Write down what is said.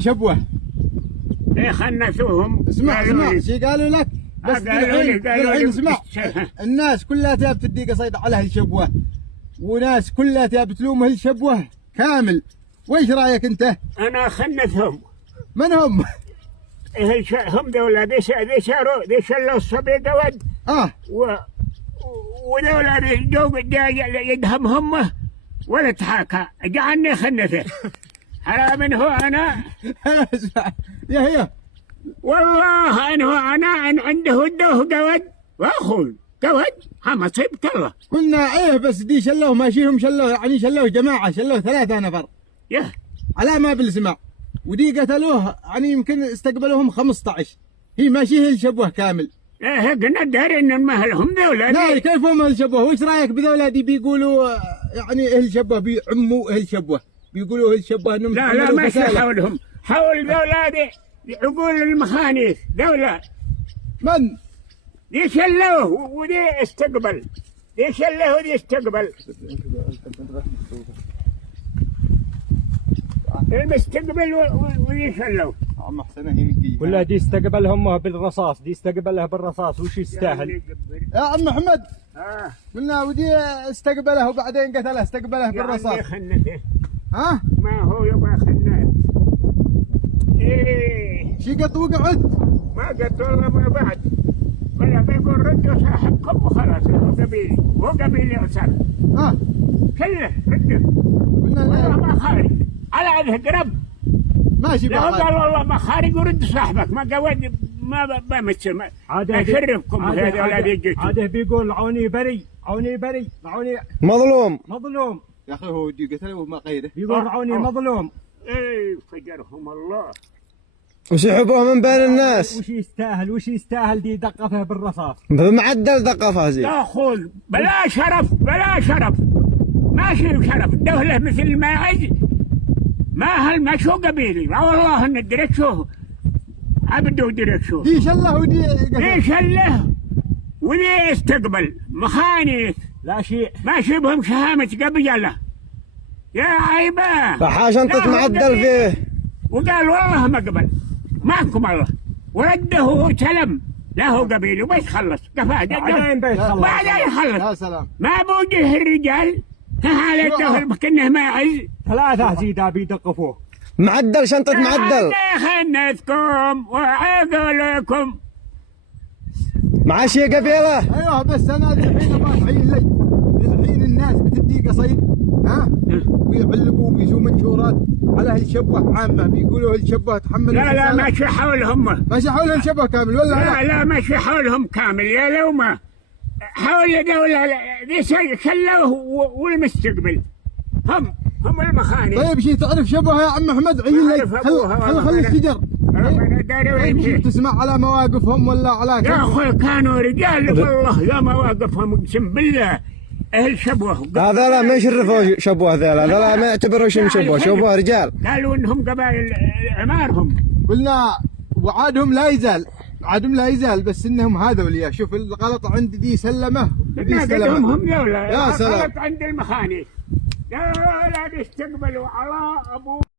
شبوه. ايه خنثوهم. اسمع شي قالوا لك، بس الحين اسمع. الناس كلها تبي تدي قصيد على هالشبوه، وناس كلها تبي تلوم هالشبوه كامل. ويش رايك انت؟ انا خنثهم. من هم؟ هم ذولا ذي شلوا الصبي قود. وذولا جو يدهم همه ولا تحاكى جعلني خنثه. حرام هو انا. يا والله انه انا ان عنده ودوه قود واخوي قود هم صيبت الله. قلنا ايه بس دي شلوه ماشيهم شلوه، يعني شلوه جماعه، شلوه 3 نفر على ما بالسمع، ودي قتلوه يعني يمكن استقبلوهم 15. هي ماشيه الشبوه كامل. ايه قلنا داري ان ما لهم ذولا. لا كيف هم الشبوه؟ وش رايك بذولا دي؟ بيقولوا يعني اهل شبوه بيعموا اهل شبوه، بيقولوا اهل شبوه انهم لا ما حولهم، حول ذولا دي عقول المخانيث ذولا. من؟ دي شلوه ودي استقبل، دي شلوه ودي استقبل. المستقبل ودي شلوه. عم حسنه هي ولا دي استقبلهم بالرصاص، دي استقبلها بالرصاص. وش يستاهل؟ يا عم محمد قلنا ودي استقبله وبعدين قتله، استقبله بالرصاص. ها؟ ما هو يبغى خناث. شي قط وقعد؟ ما قط والله ما بعد، ولا بيقول ردوا صاحبكم وخلاص. هو قبيلي، هو قبيلي عسر. كله ردوا. والله ما خارج على هذا قرب. ماشي لا قال والله ما خارج ورد صاحبك ما قود ما بمثل ما اشرفكم هذا ولا بيجيكم. عاده بيقول عوني بري عوني بري عوني مظلوم. يا اخي هو دي قتله وما قيده. بيقول عوني مظلوم. ايه فجرهم الله. وسحبوه من بين الناس. وش يستاهل دي دقفه بالرصاص؟ بمعدل دقفه زي. يا اخوي بلا شرف ماشي شرف. الدولة مثل ما عز ما شو قبيلي. والله ان دريت شو عبدو دريت شو. دي شله ودي دي شله ودي استقبل مخانيث. لا شيء ماشي بهم شهامة قبيلة يا عيبه. فحاشنطة معدل فيه. وقال والله ما قبل معكم الله، ورده وسلم له قبيله بس خلص كفاه. بعدين يخلص. يا سلام. ما بوجه الرجال هالته كأنه ما عز. 3 زيدا بيدقفوه. معدل شنطة معدل. خنثكم وعقولكم. معاشي قبيلة. ايوه بس انا الحين ما الحين الحين الناس بتدي قصيد ويعلقوا ويسووا منشورات على هالشبوه عامه، بيقولوا هالشبوه تحمل. لا ماشي حولهم. ماشي حول هالشبوه كامل ولا لا ماشي حولهم كامل. يا لو ما حول دولة ذي شلوه والمستقبل هم المخاني. طيب شي تعرف شبوه يا عم محمد؟ عين خل الشجر. طيب تسمع على مواقفهم ولا على يا اخوي كانوا رجال والله يا مواقفهم اقسم بالله. اهل شبوه هذا لا ما يشرفوا شبوه، هذا ما يعتبروا شبوه رجال. قالوا انهم قبائل عمارهم. قلنا وعادهم لا يزال بس انهم هذول. شوف الغلط عند دي سلمه ودي سلمه. هم ذولا يا سلام. الغلط عند المخاني. لا استقبلوا على ابو